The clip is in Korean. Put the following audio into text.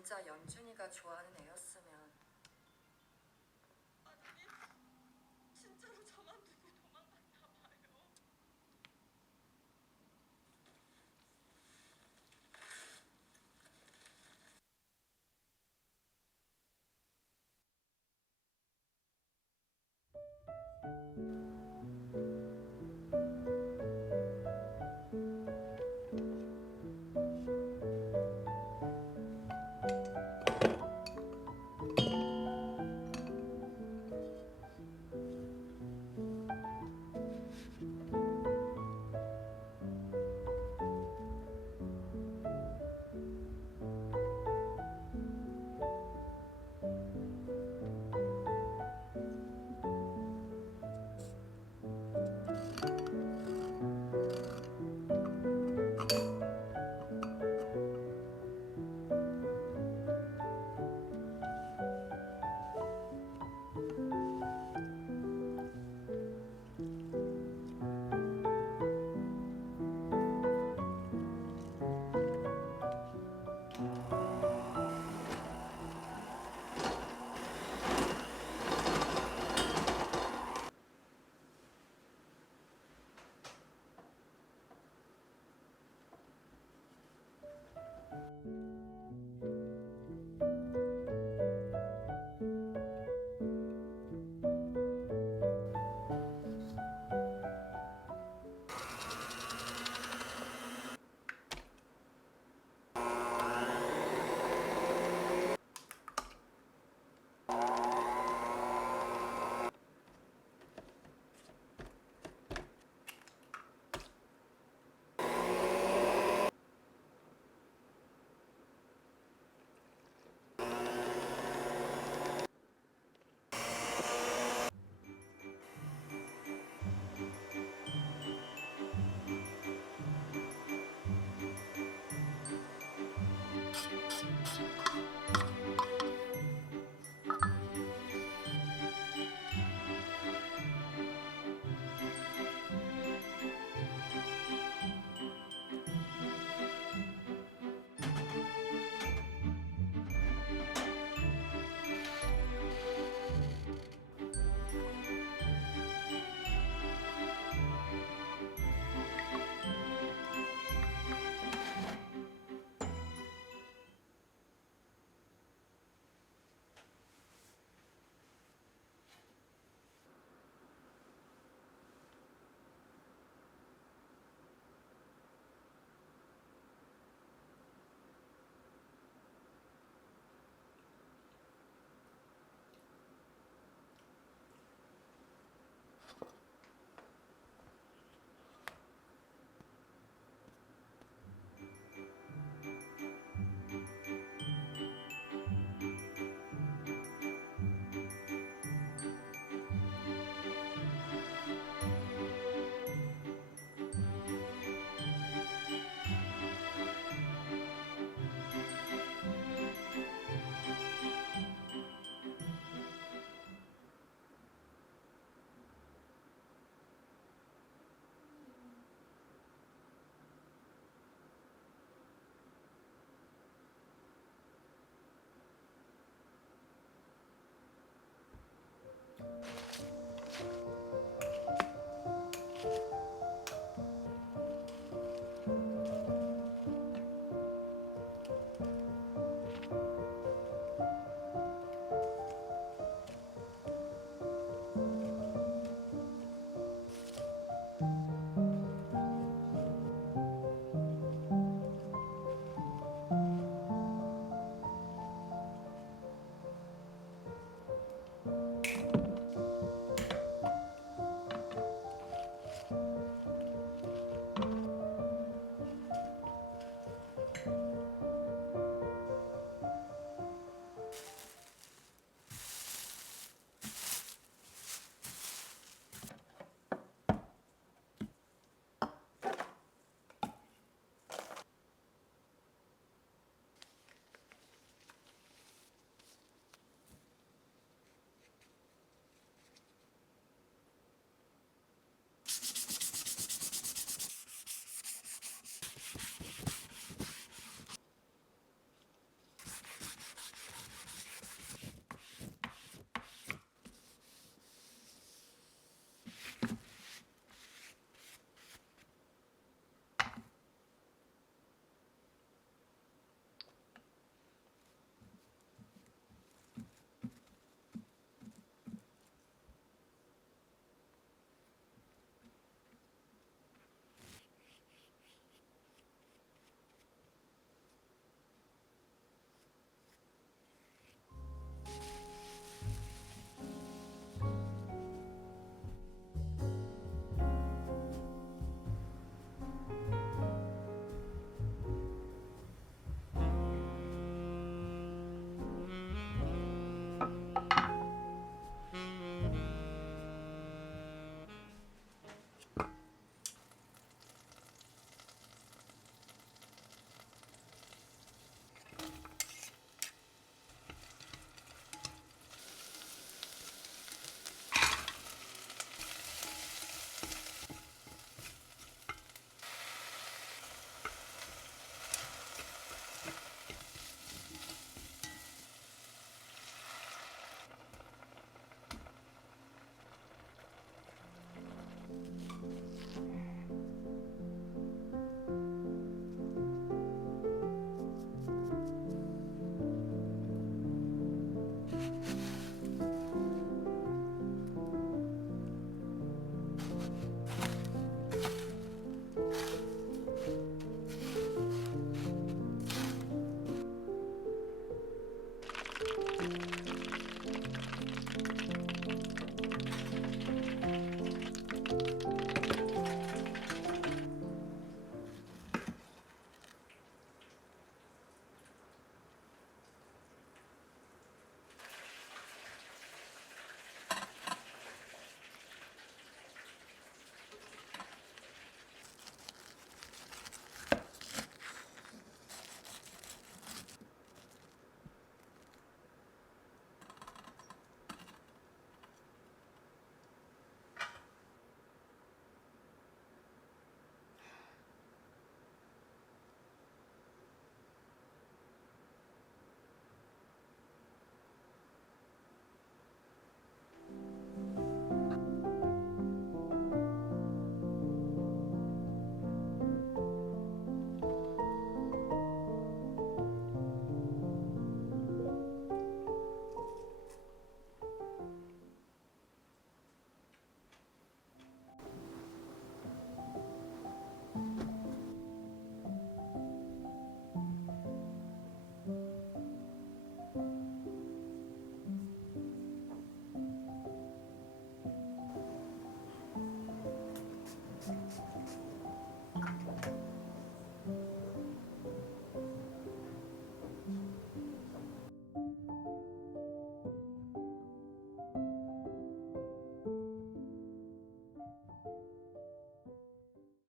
진짜 연준이가 좋아하는 애였으면